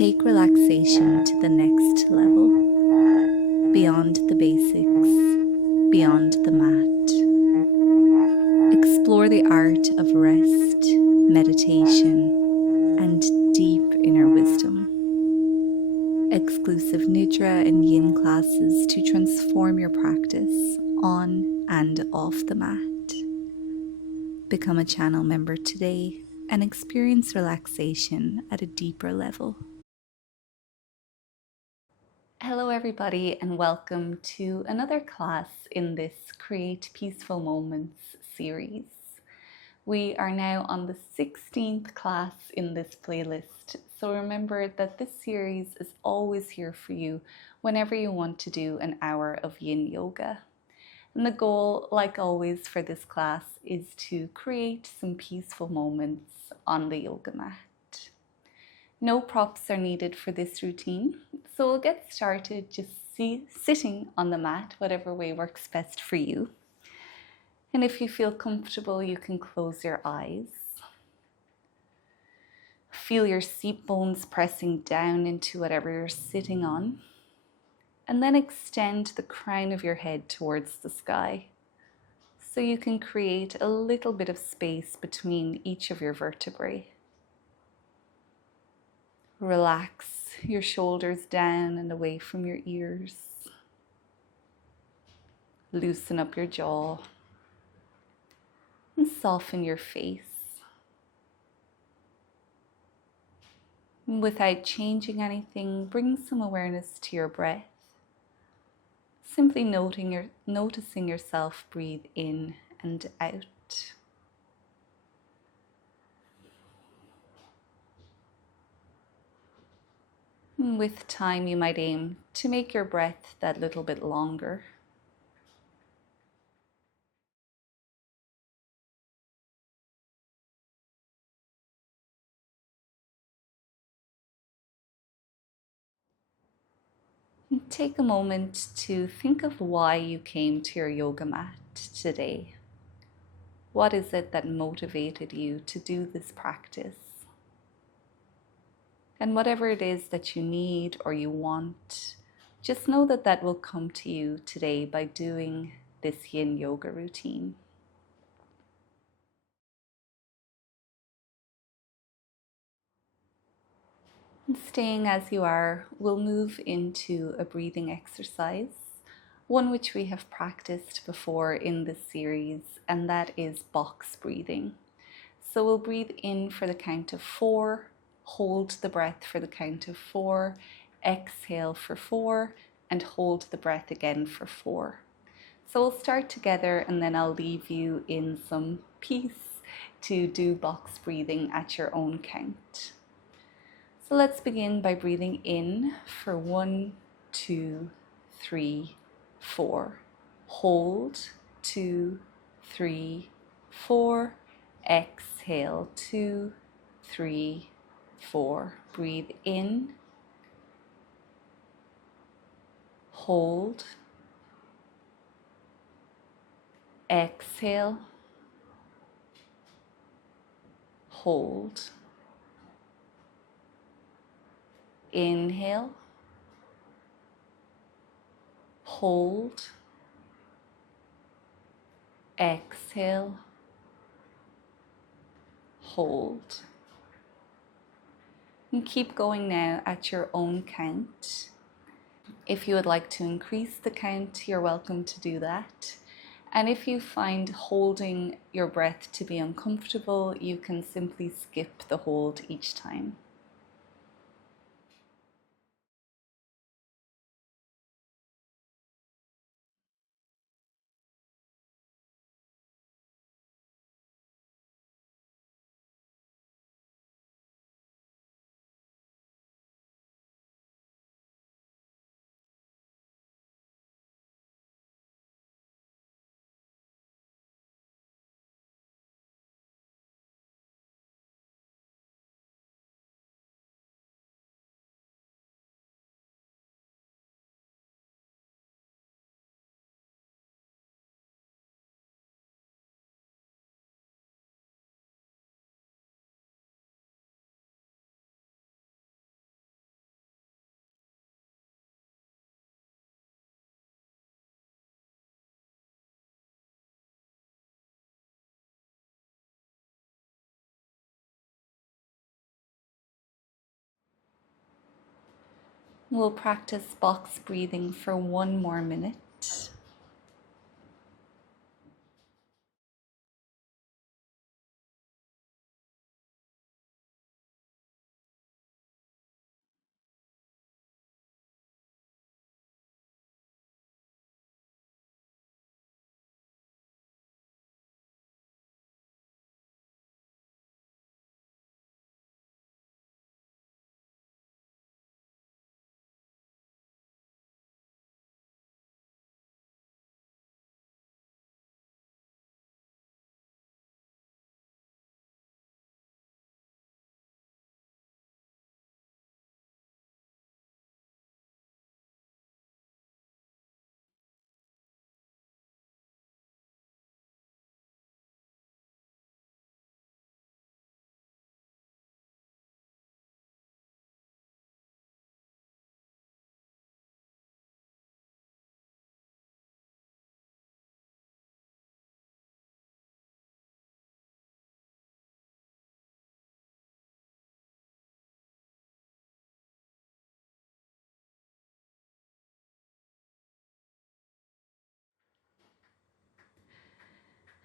Take relaxation to the next level, beyond the basics, beyond the mat. Explore the art of rest, meditation, and deep inner wisdom. Exclusive Nidra and Yin classes to transform your practice on and off the mat. Become a channel member today and experience relaxation at a deeper level. Hello everybody, and welcome to another class in this Create Peaceful Moments series. We are now on the 16th class in this playlist, so remember that this series is always here for you whenever you want to do an hour of Yin Yoga. And the goal, like always for this class, is to create some peaceful moments on the yoga mat. No props are needed for this routine, so we'll get started just sitting on the mat, whatever way works best for you. And if you feel comfortable, you can close your eyes. Feel your seat bones pressing down into whatever you're sitting on. And then extend the crown of your head towards the sky, so you can create a little bit of space between each of your vertebrae. Relax your shoulders down and away from your ears. Loosen up your jaw and soften your face. Without changing anything, bring some awareness to your breath. Simply noticing yourself breathe in and out. With time, you might aim to make your breath that little bit longer. Take a moment to think of why you came to your yoga mat today. What is it that motivated you to do this practice? And whatever it is that you need or you want, just know that that will come to you today by doing this Yin Yoga routine. And staying as you are, we'll move into a breathing exercise, one which we have practiced before in this series, and that is box breathing. So we'll breathe in for the count of 4, hold the breath for the count of 4, exhale for 4, and hold the breath again for 4. So we'll start together and then I'll leave you in some peace to do box breathing at your own count. So let's begin by breathing in for 1, 2, 3, 4. Hold 2, 3, 4. Exhale 2, 3, 4. Breathe in. Hold. Exhale. Hold. Inhale. Hold. Exhale. Hold. And keep going now at your own count. If you would like to increase the count, you're welcome to do that. And if you find holding your breath to be uncomfortable, you can simply skip the hold each time. We'll practice box breathing for 1 more minute.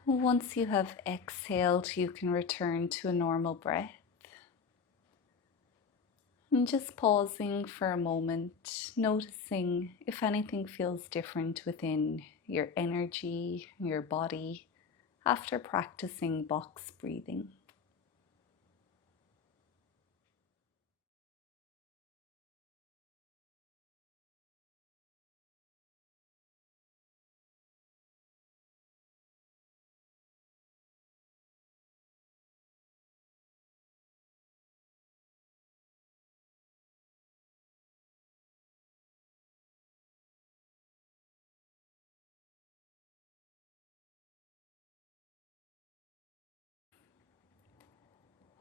Once you have exhaled, you can return to a normal breath. And just pausing for a moment, noticing if anything feels different within your energy, your body, after practicing box breathing.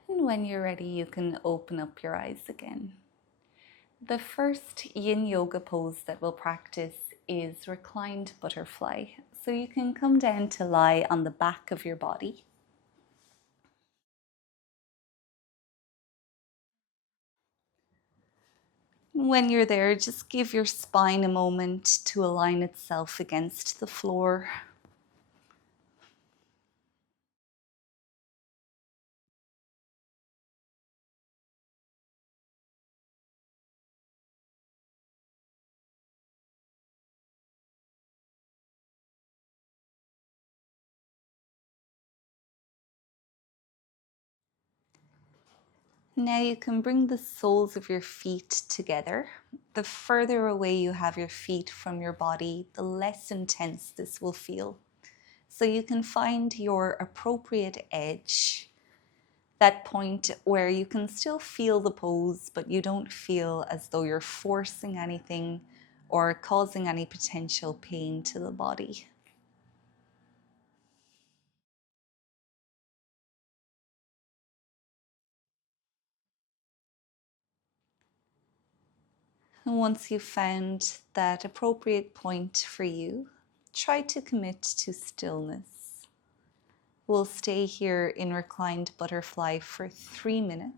And when you're ready, you can open up your eyes again. The first yin yoga pose that we'll practice is reclined butterfly. So you can come down to lie on the back of your body. When you're there, just give your spine a moment to align itself against the floor. Now you can bring the soles of your feet together. The further away you have your feet from your body, the less intense this will feel. So you can find your appropriate edge, that point where you can still feel the pose, but you don't feel as though you're forcing anything or causing any potential pain to the body. And once you've found that appropriate point for you, try to commit to stillness. We'll stay here in reclined butterfly for 3 minutes.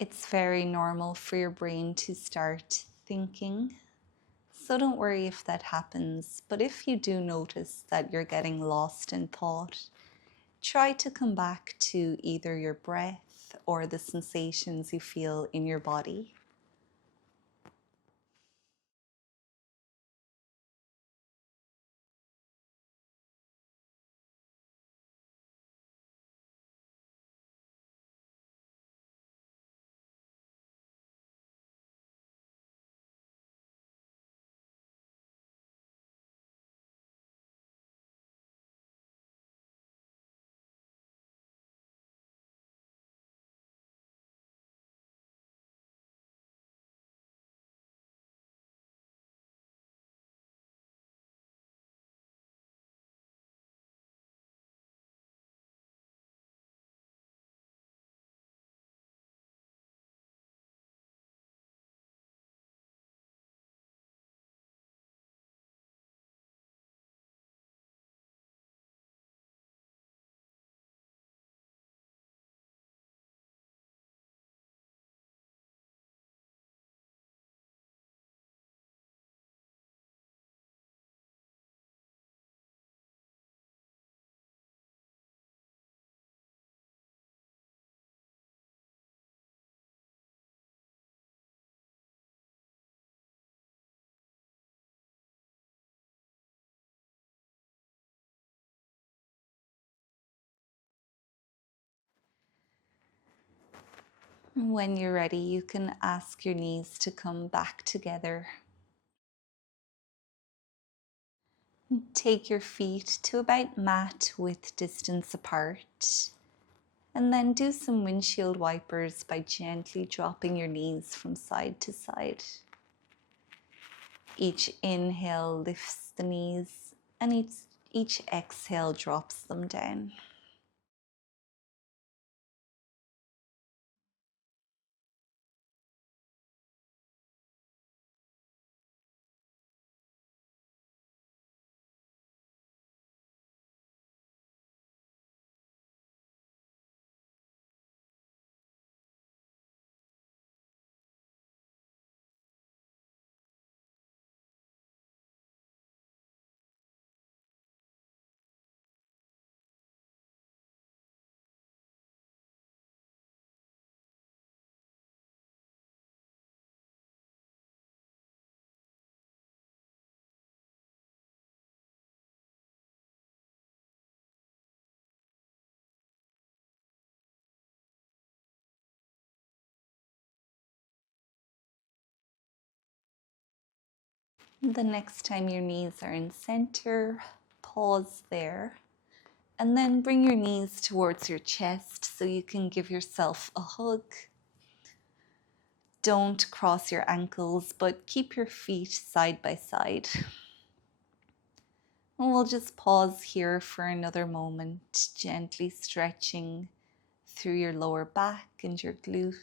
It's very normal for your brain to start thinking. So don't worry if that happens. But if you do notice that you're getting lost in thought, try to come back to either your breath or the sensations you feel in your body. When you're ready, you can ask your knees to come back together. Take your feet to about mat width distance apart. And then do some windshield wipers by gently dropping your knees from side to side. Each inhale lifts the knees, and each exhale drops them down. The next time your knees are in center, pause there. And then bring your knees towards your chest so you can give yourself a hug. Don't cross your ankles, but keep your feet side by side. And we'll just pause here for another moment, gently stretching through your lower back and your glutes.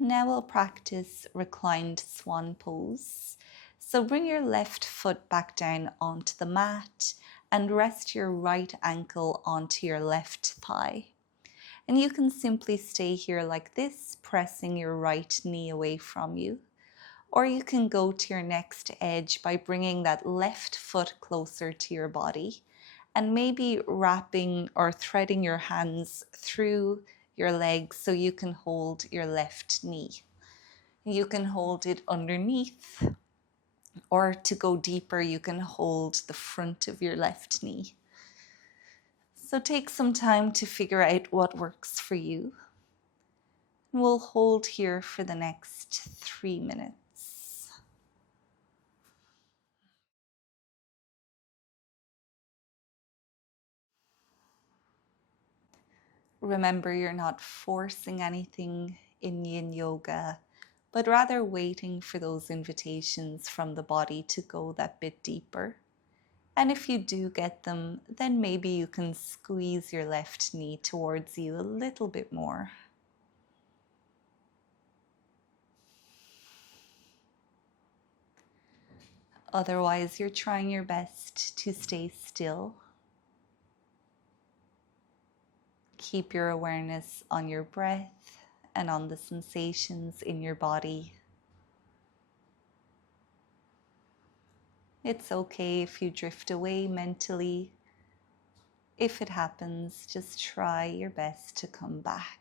Now we'll practice reclined swan pose. So bring your left foot back down onto the mat and rest your right ankle onto your left thigh. And you can simply stay here like this, pressing your right knee away from you. Or you can go to your next edge by bringing that left foot closer to your body and maybe wrapping or threading your hands through your legs so you can hold your left knee. You can hold it underneath, or to go deeper, you can hold the front of your left knee. So take some time to figure out what works for you. We'll hold here for the next 3 minutes. Remember, you're not forcing anything in yin yoga, but rather waiting for those invitations from the body to go that bit deeper. And if you do get them, then maybe you can squeeze your left knee towards you a little bit more. Otherwise, you're trying your best to stay still. Keep your awareness on your breath and on the sensations in your body. It's okay if you drift away mentally. If it happens, just try your best to come back.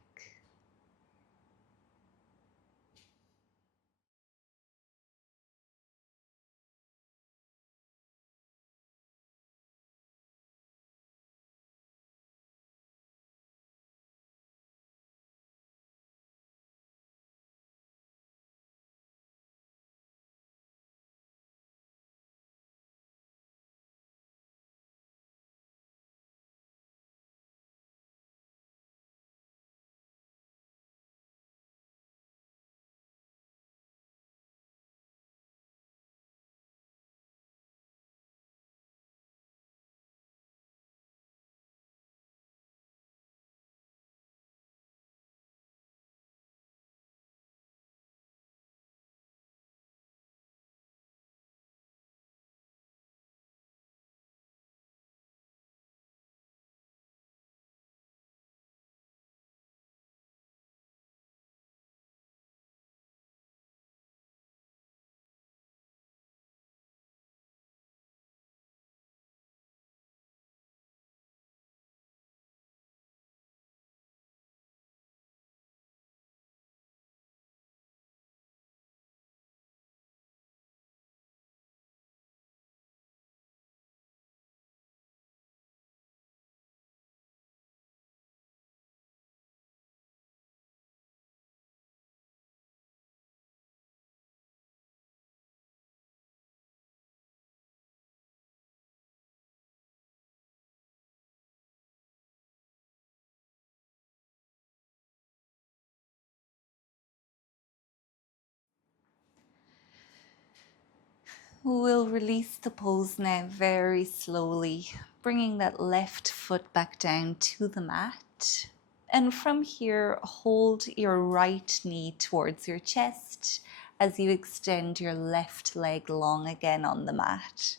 We'll release the pose now very slowly, bringing that left foot back down to the mat. And from here, hold your right knee towards your chest as you extend your left leg long again on the mat.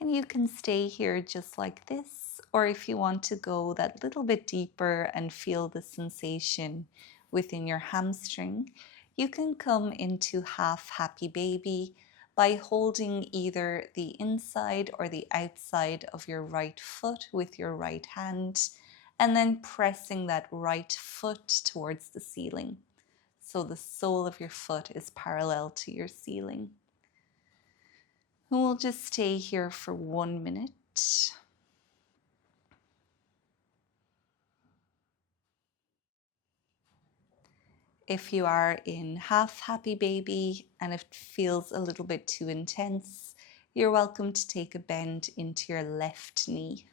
And you can stay here just like this, or if you want to go that little bit deeper and feel the sensation within your hamstring, you can come into half happy baby by holding either the inside or the outside of your right foot with your right hand, and then pressing that right foot towards the ceiling. So the sole of your foot is parallel to your ceiling. And we'll just stay here for 1 minute. If you are in half happy baby and it feels a little bit too intense, you're welcome to take a bend into your left knee.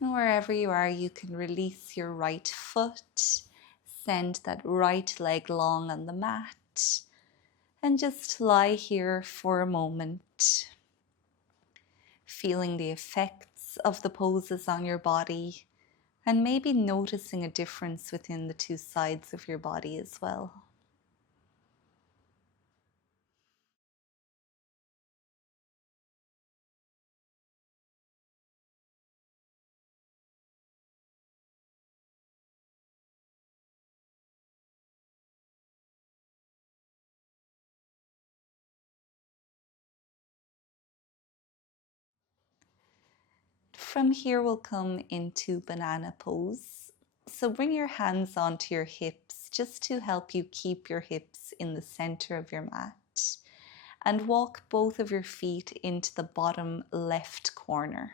And wherever you are, you can release your right foot, send that right leg long on the mat, and just lie here for a moment, feeling the effects of the poses on your body, and maybe noticing a difference within the two sides of your body as well. From here, we'll come into banana pose. So bring your hands onto your hips just to help you keep your hips in the center of your mat. And walk both of your feet into the bottom left corner.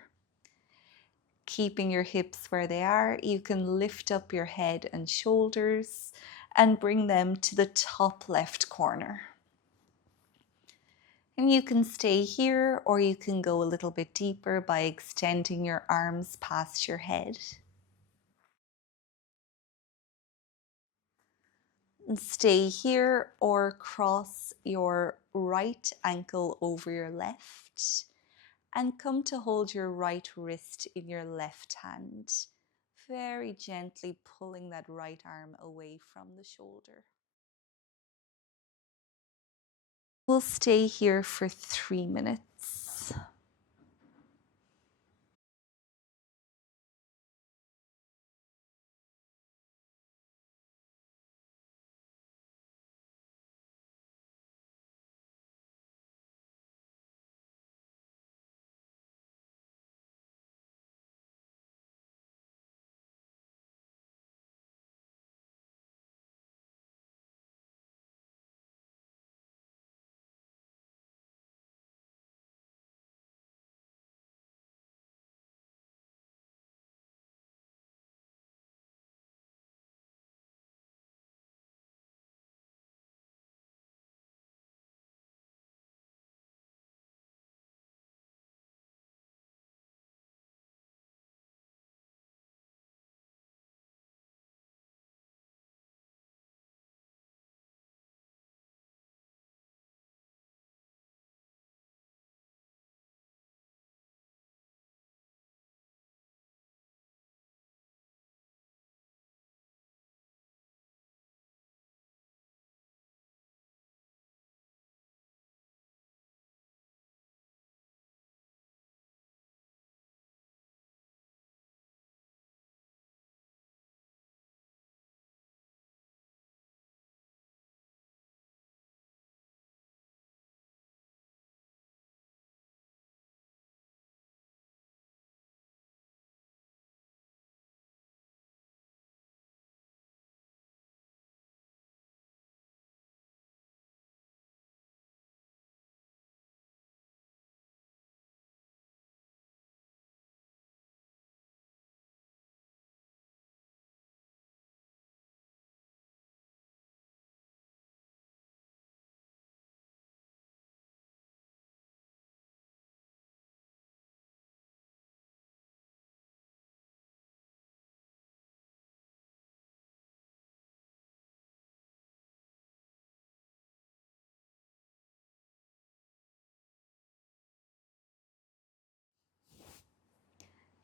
Keeping your hips where they are, you can lift up your head and shoulders and bring them to the top left corner. And you can stay here, or you can go a little bit deeper by extending your arms past your head. And stay here or cross your right ankle over your left and come to hold your right wrist in your left hand, very gently pulling that right arm away from the shoulder. We'll stay here for 3 minutes.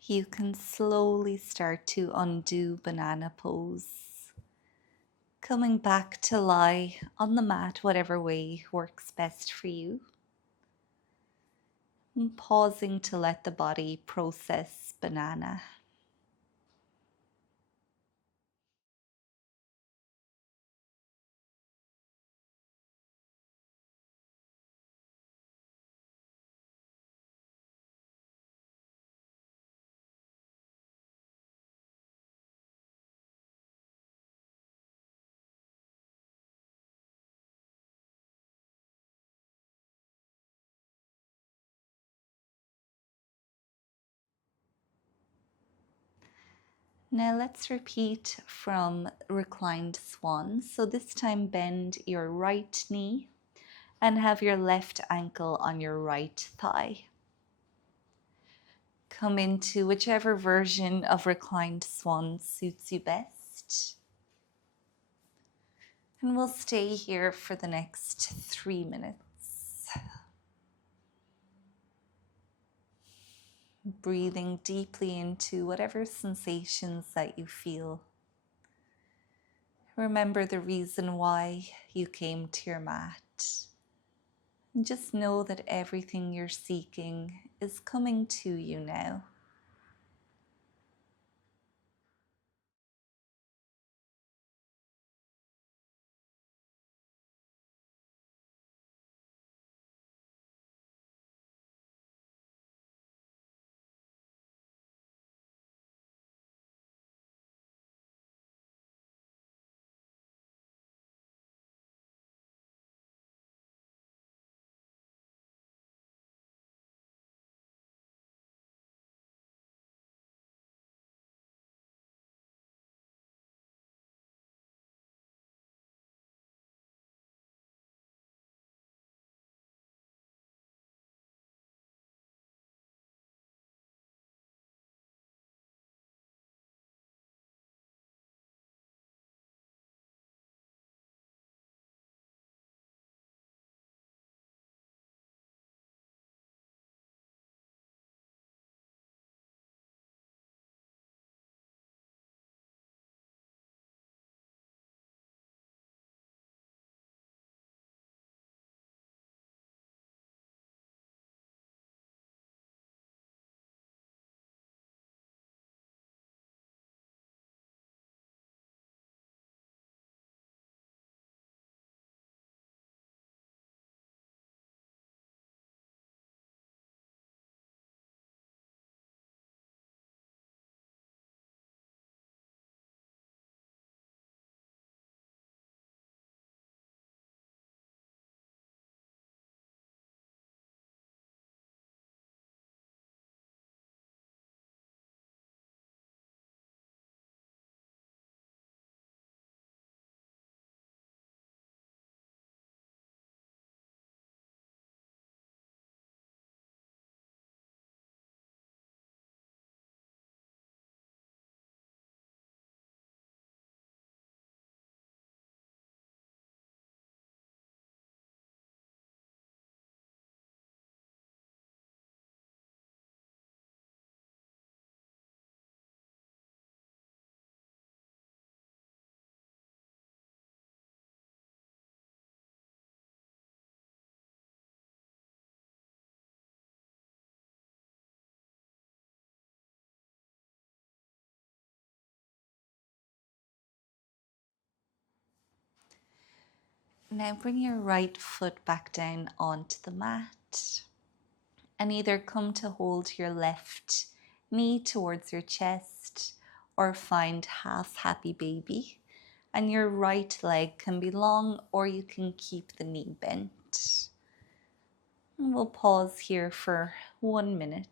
You can slowly start to undo banana pose, coming back to lie on the mat whatever way works best for you, and pausing to let the body process banana. Now let's repeat from Reclined Swan. So this time bend your right knee and have your left ankle on your right thigh. Come into whichever version of Reclined Swan suits you best. And we'll stay here for the next 3 minutes. Breathing deeply into whatever sensations that you feel. Remember the reason why you came to your mat. And just know that everything you're seeking is coming to you now. Now bring your right foot back down onto the mat and either come to hold your left knee towards your chest or find half happy baby. And your right leg can be long or you can keep the knee bent. And we'll pause here for 1 minute.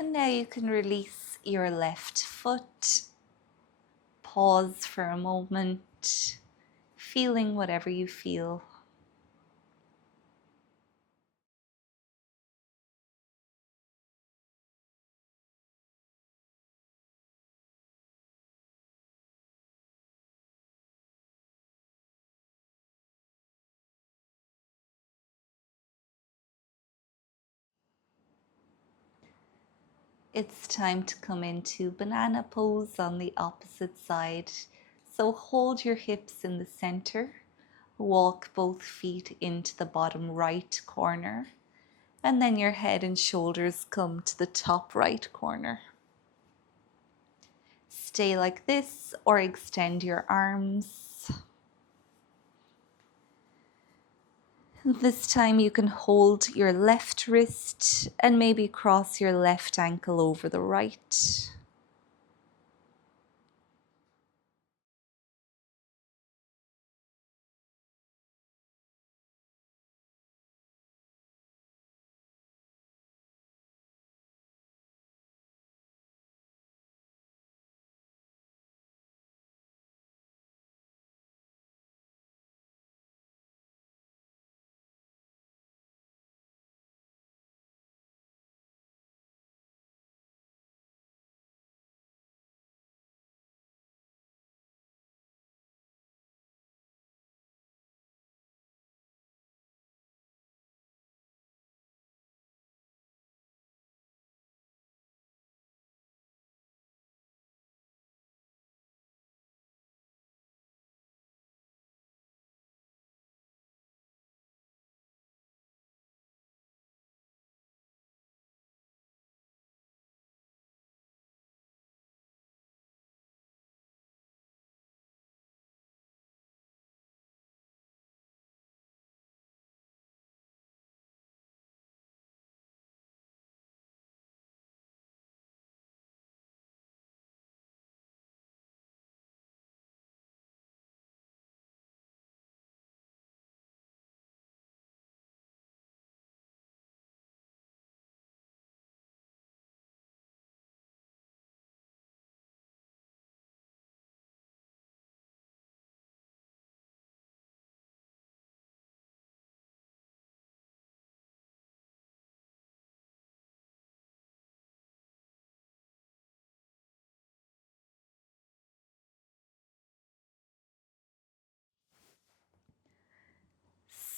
And now you can release your left foot. Pause for a moment, feeling whatever you feel. It's time to come into banana pose on the opposite side. So hold your hips in the center, walk both feet into the bottom right corner, and then your head and shoulders come to the top right corner. Stay like this or extend your arms. This time you can hold your left wrist and maybe cross your left ankle over the right.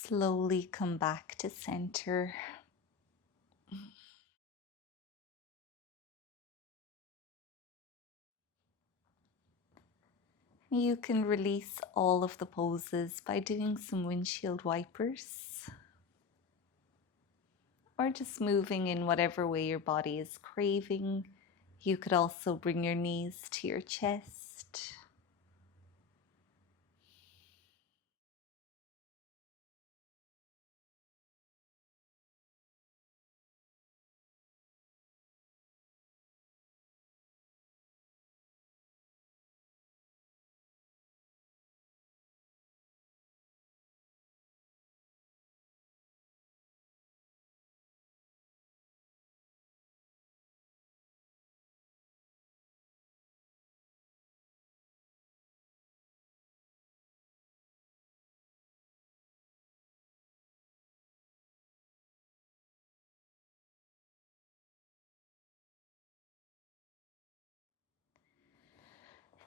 Slowly come back to center. You can release all of the poses by doing some windshield wipers or just moving in whatever way your body is craving. You could also bring your knees to your chest.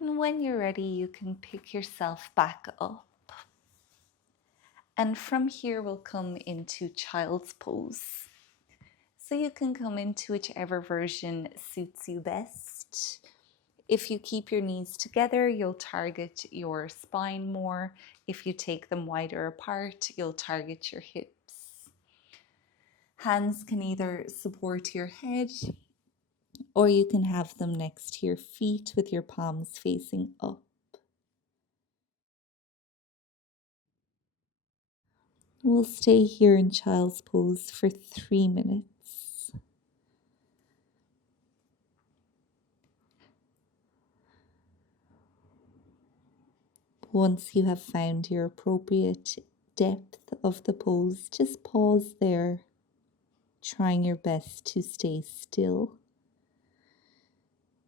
And when you're ready, you can pick yourself back up. And from here, we'll come into child's pose. So you can come into whichever version suits you best. If you keep your knees together, you'll target your spine more. If you take them wider apart, you'll target your hips. Hands can either support your head or you can have them next to your feet with your palms facing up. We'll stay here in child's pose for 3 minutes. Once you have found your appropriate depth of the pose, just pause there, trying your best to stay still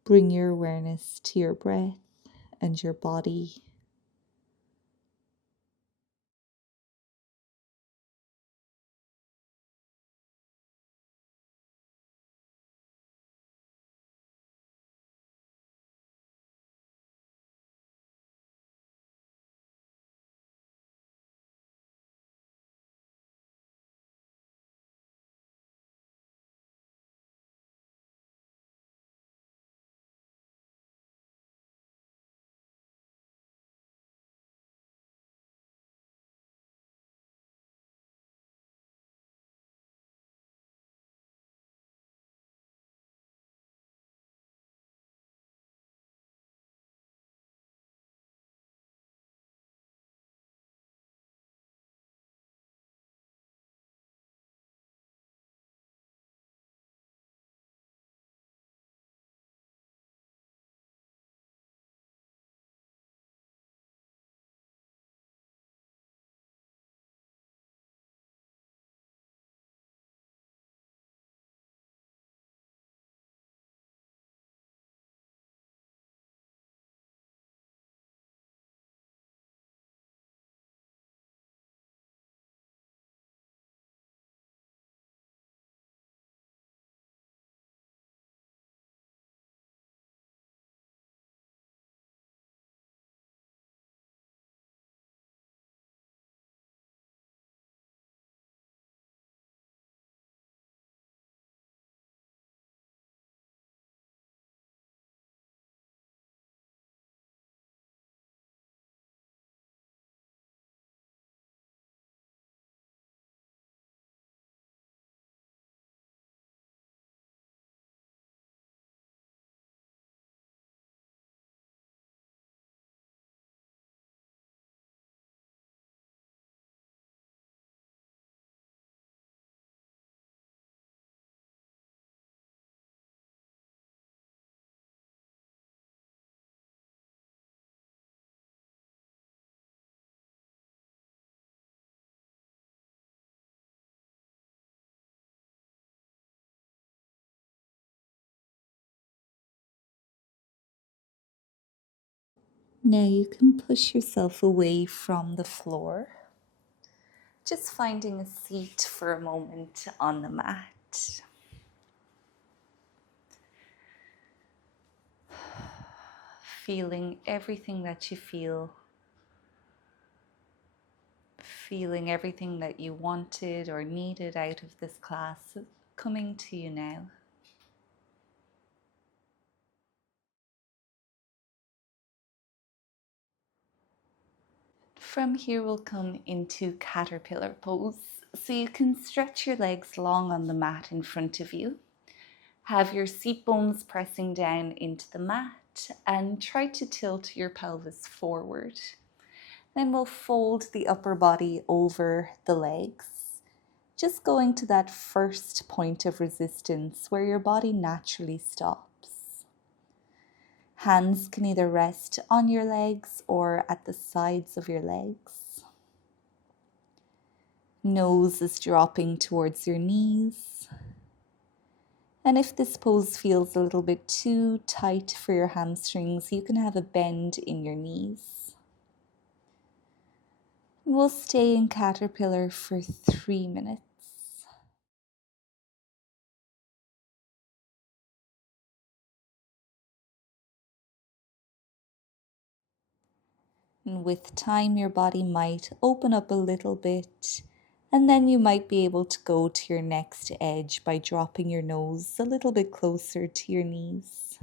Bring your awareness to your breath and your body. Now you can push yourself away from the floor, just finding a seat for a moment on the mat. Feeling everything that you feel, feeling everything that you wanted or needed out of this class coming to you now. From here we'll come into caterpillar pose. So you can stretch your legs long on the mat in front of you. Have your seat bones pressing down into the mat and try to tilt your pelvis forward. Then we'll fold the upper body over the legs, just going to that first point of resistance where your body naturally stops. Hands can either rest on your legs or at the sides of your legs. Nose is dropping towards your knees. And if this pose feels a little bit too tight for your hamstrings, you can have a bend in your knees. We'll stay in caterpillar for 3 minutes. And with time, your body might open up a little bit, and then you might be able to go to your next edge by dropping your nose a little bit closer to your knees.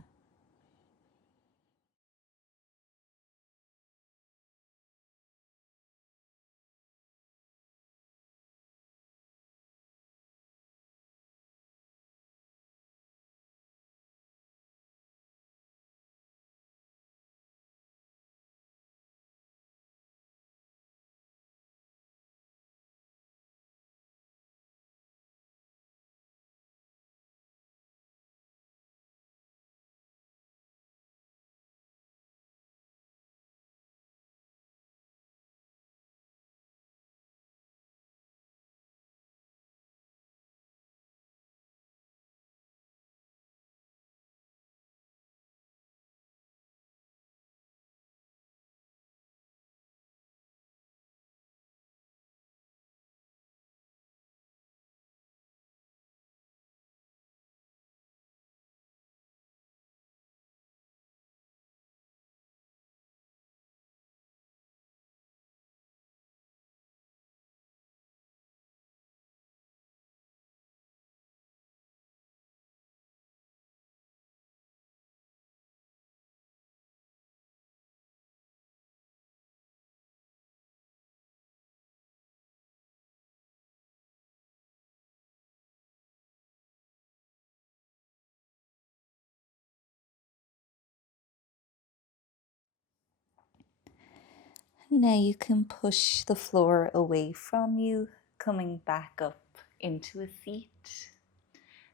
Now you can push the floor away from you, coming back up into a seat.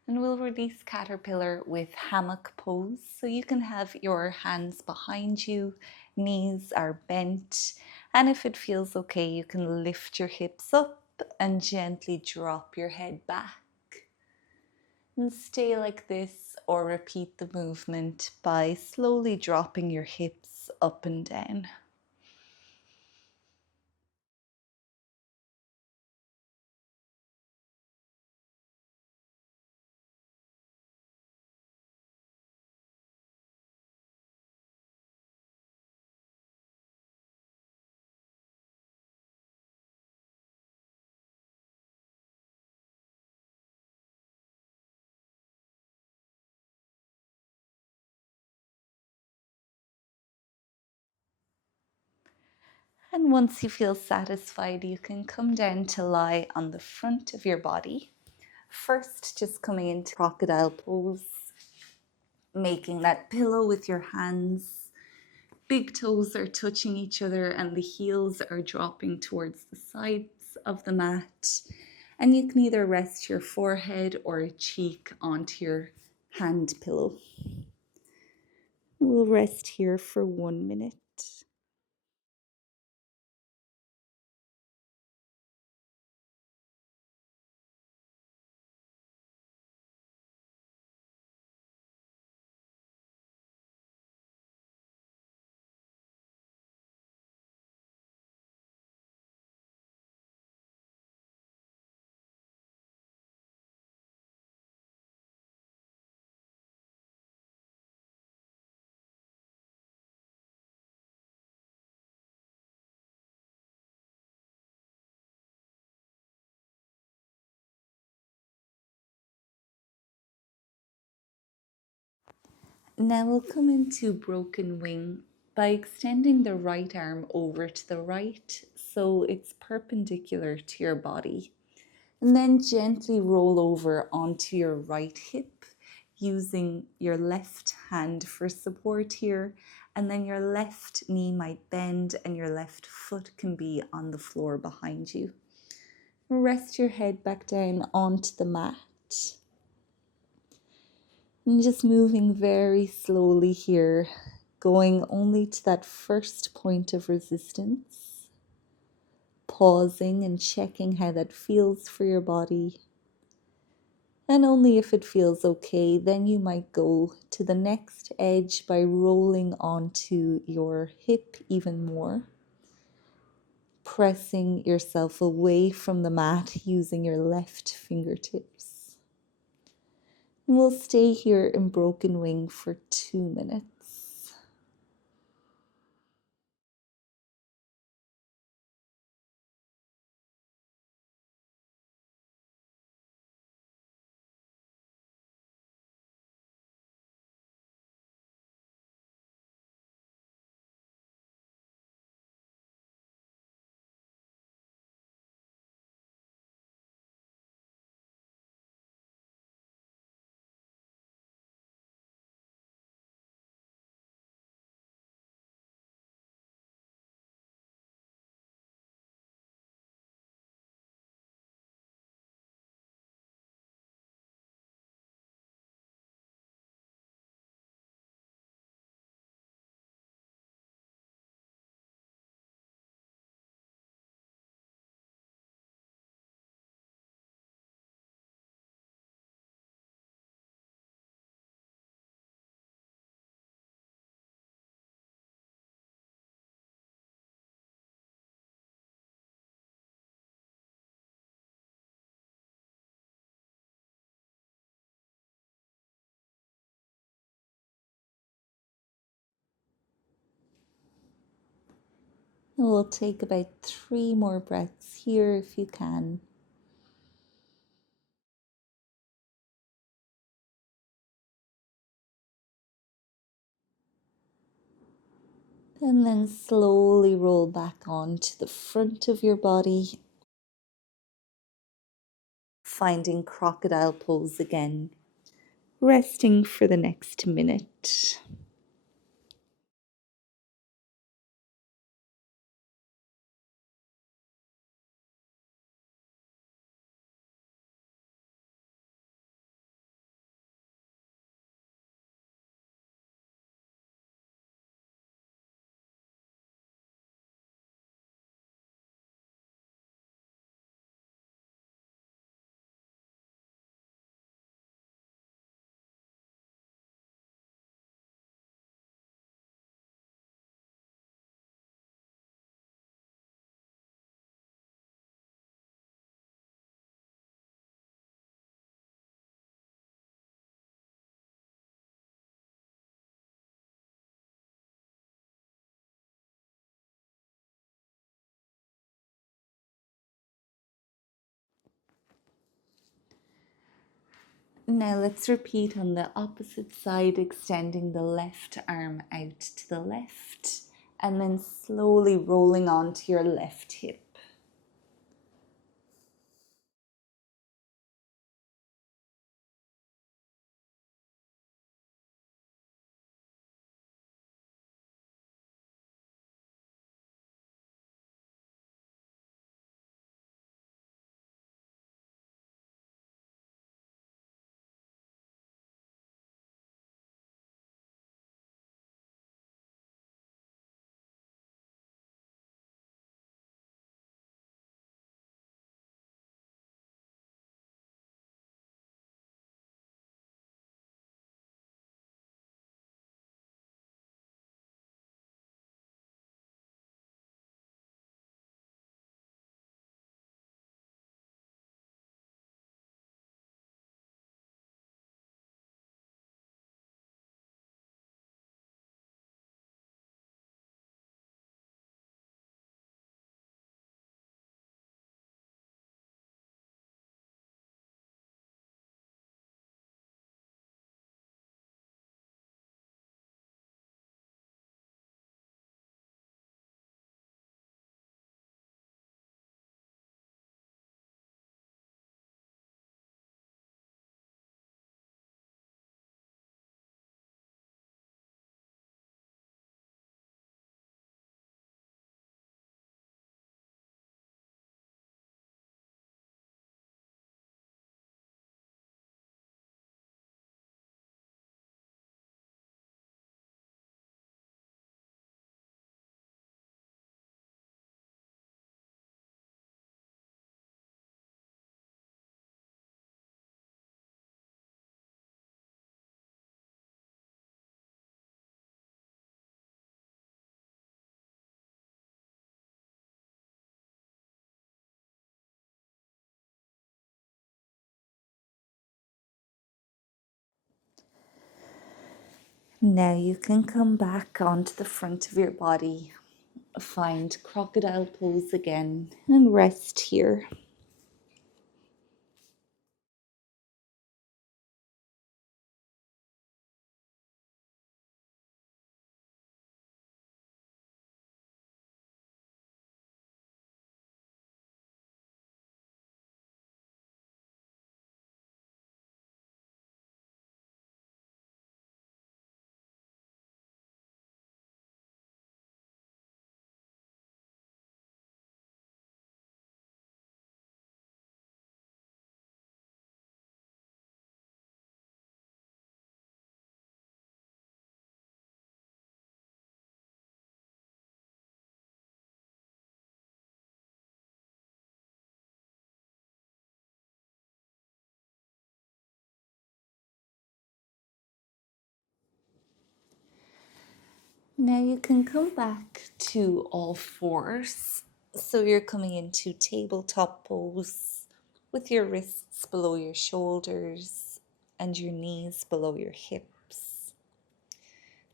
And we'll release caterpillar with hammock pose. So you can have your hands behind you, knees are bent. And if it feels okay, you can lift your hips up and gently drop your head back. And stay like this or repeat the movement by slowly dropping your hips up and down. And once you feel satisfied, you can come down to lie on the front of your body. First, just coming into crocodile pose, making that pillow with your hands. Big toes are touching each other and the heels are dropping towards the sides of the mat. And you can either rest your forehead or a cheek onto your hand pillow. We'll rest here for 1 minute. Now we'll come into broken wing by extending the right arm over to the right so it's perpendicular to your body. And then gently roll over onto your right hip using your left hand for support here. And then your left knee might bend and your left foot can be on the floor behind you. Rest your head back down onto the mat. And just moving very slowly here, going only to that first point of resistance, pausing and checking how that feels for your body. And only if it feels okay, then you might go to the next edge by rolling onto your hip even more, pressing yourself away from the mat using your left fingertips. We'll stay here in broken wing for 2 minutes. We'll take about 3 more breaths here if you can. And then slowly roll back onto the front of your body, finding crocodile pose again, resting for the next minute. Now let's repeat on the opposite side, extending the left arm out to the left and then slowly rolling onto your left hip. Now you can come back onto the front of your body, find crocodile pose again, and rest here. Now you can come back to all fours. So you're coming into tabletop pose with your wrists below your shoulders and your knees below your hips.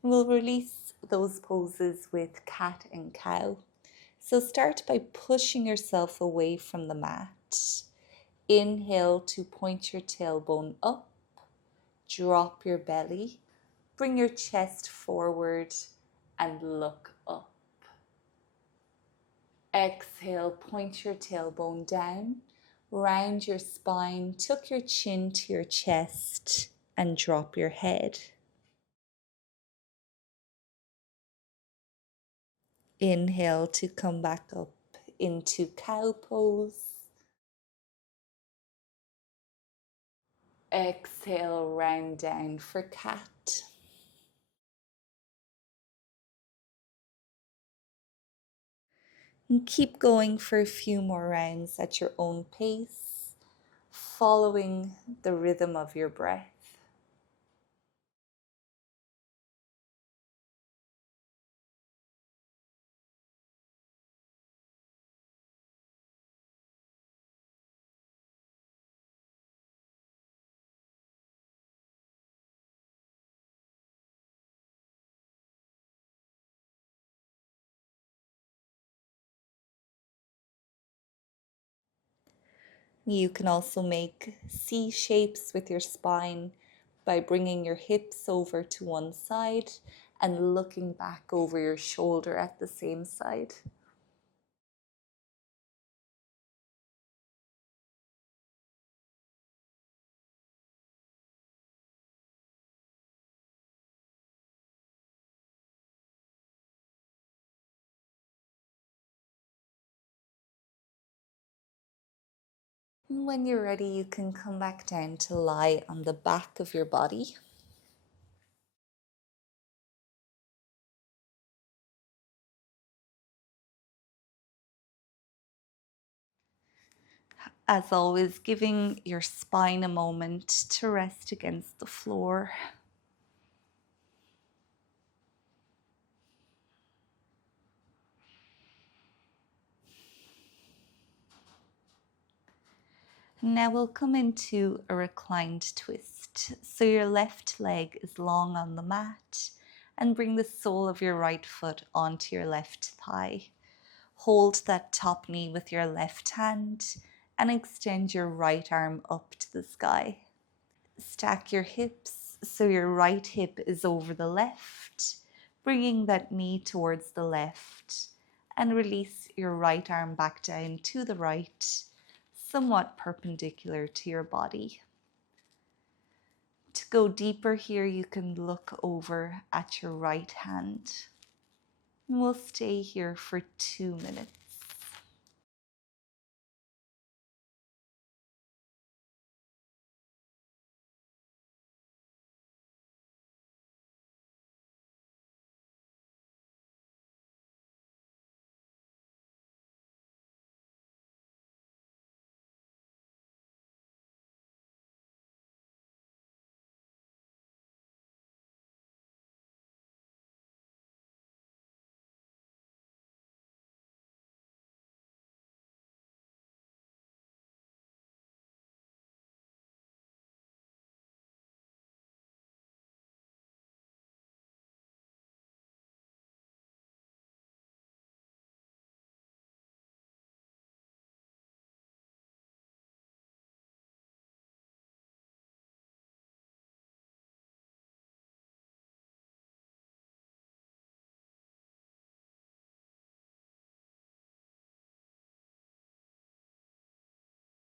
We'll release those poses with cat and cow. So start by pushing yourself away from the mat. Inhale to point your tailbone up, drop your belly, bring your chest forward and look up. Exhale, point your tailbone down, round your spine, tuck your chin to your chest and drop your head. Inhale to come back up into cow pose. Exhale, round down for cat. And keep going for a few more rounds at your own pace, following the rhythm of your breath. You can also make C shapes with your spine by bringing your hips over to one side and looking back over your shoulder at the same side. When you're ready, you can come back down to lie on the back of your body. As always, giving your spine a moment to rest against the floor. Now we'll come into a reclined twist. So your left leg is long on the mat and bring the sole of your right foot onto your left thigh. Hold that top knee with your left hand and extend your right arm up to the sky. Stack your hips so your right hip is over the left, bringing that knee towards the left, and release your right arm back down to the right, somewhat perpendicular to your body. To go deeper here, you can look over at your right hand. And we'll stay here for 2 minutes.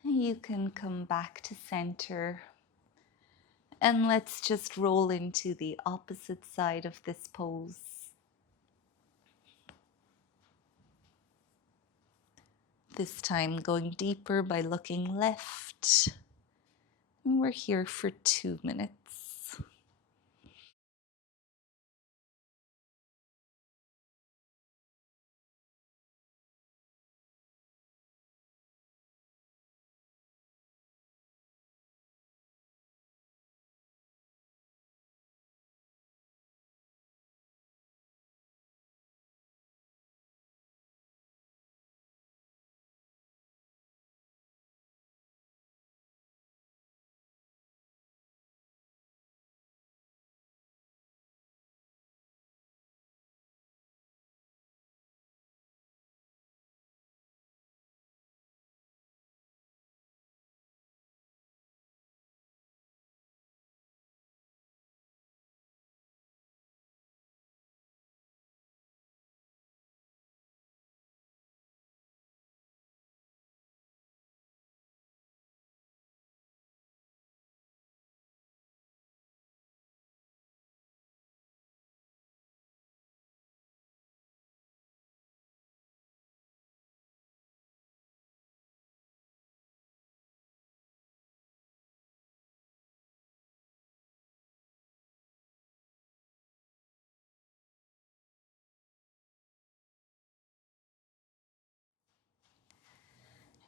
You can come back to center. And let's just roll into the opposite side of this pose. This time going deeper by looking left. And we're here for 2 minutes.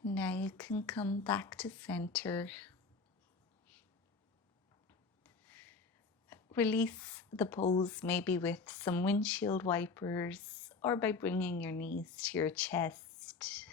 Now you can come back to center. Release the pose maybe with some windshield wipers or by bringing your knees to your chest.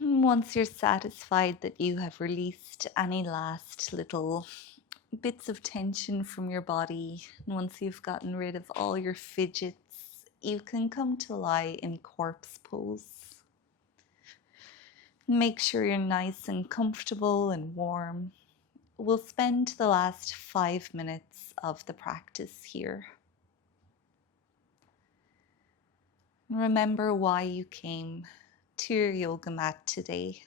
Once you're satisfied that you have released any last little bits of tension from your body, and once you've gotten rid of all your fidgets, you can come to lie in corpse pose. Make sure you're nice and comfortable and warm. We'll spend the last 5 minutes of the practice here. Remember why you came to your yoga mat today.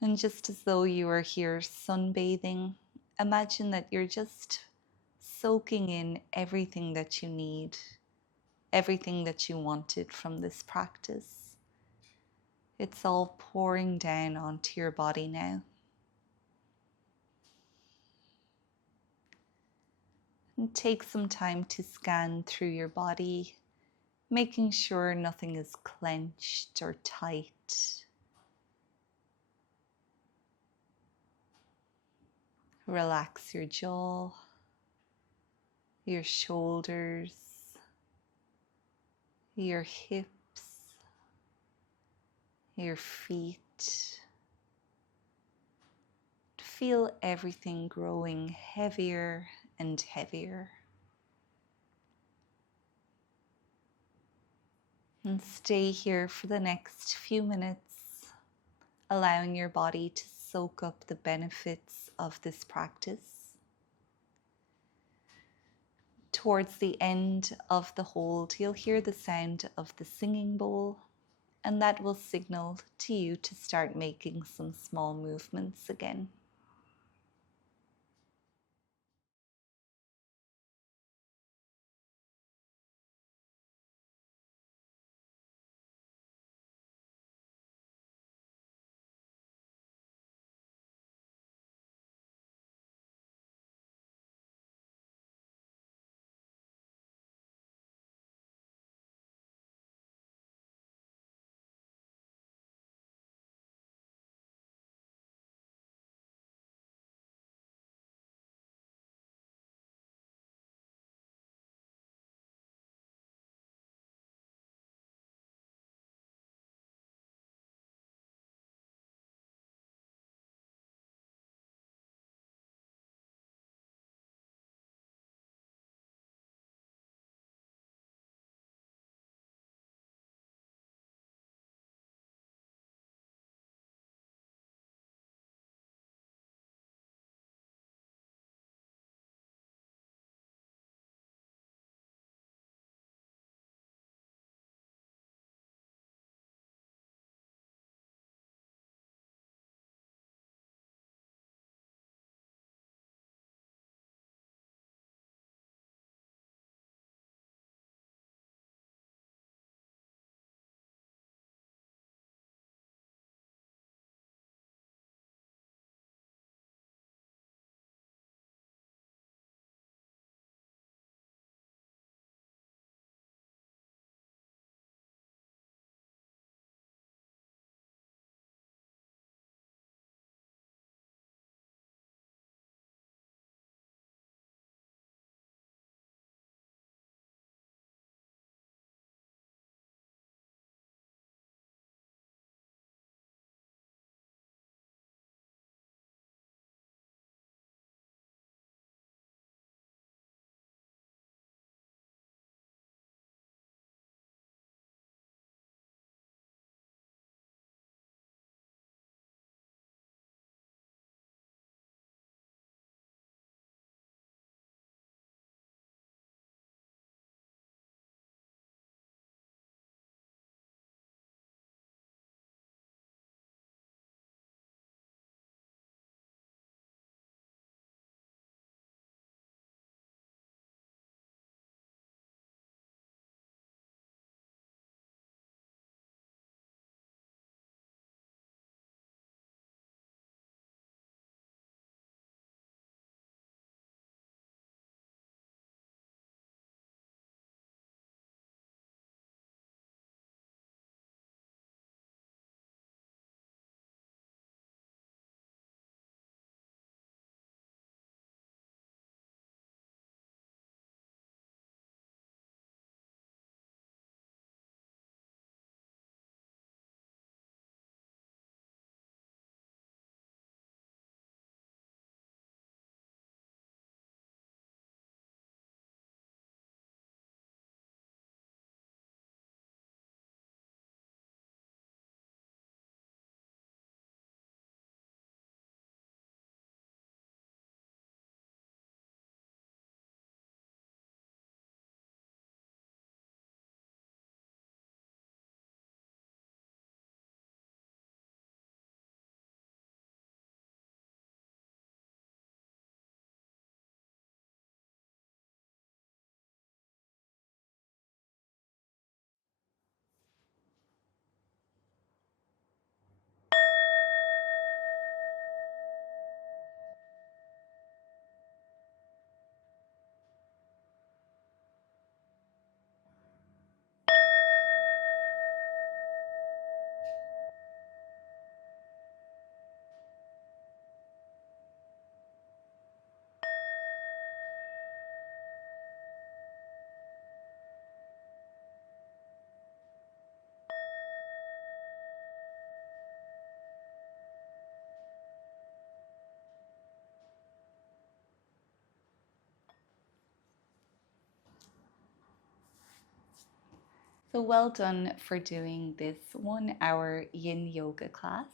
And just as though you were here sunbathing, imagine that you're just soaking in everything that you need, everything that you wanted from this practice. It's all pouring down onto your body now. And take some time to scan through your body, making sure nothing is clenched or tight. Relax your jaw, your shoulders, your hips, your feet. Feel everything growing heavier and heavier. And stay here for the next few minutes, allowing your body to soak up the benefits of this practice. Towards the end of the hold, you'll hear the sound of the singing bowl, and that will signal to you to start making some small movements again. So well done for doing this 1 hour yin yoga class.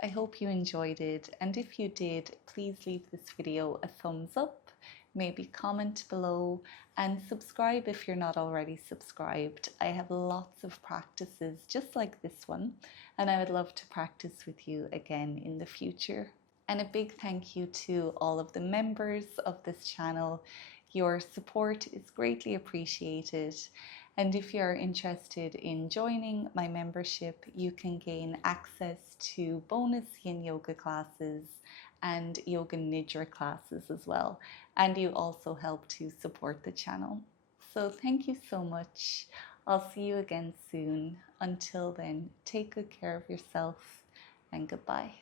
I hope you enjoyed it, and if you did, please leave this video a thumbs up, maybe comment below, and subscribe if you're not already subscribed. I have lots of practices just like this one, and I would love to practice with you again in the future. And a big thank you to all of the members of this channel. Your support is greatly appreciated. And if you're interested in joining my membership, you can gain access to bonus yin yoga classes and yoga nidra classes as well. And you also help to support the channel. So thank you so much. I'll see you again soon. Until then, take good care of yourself and goodbye.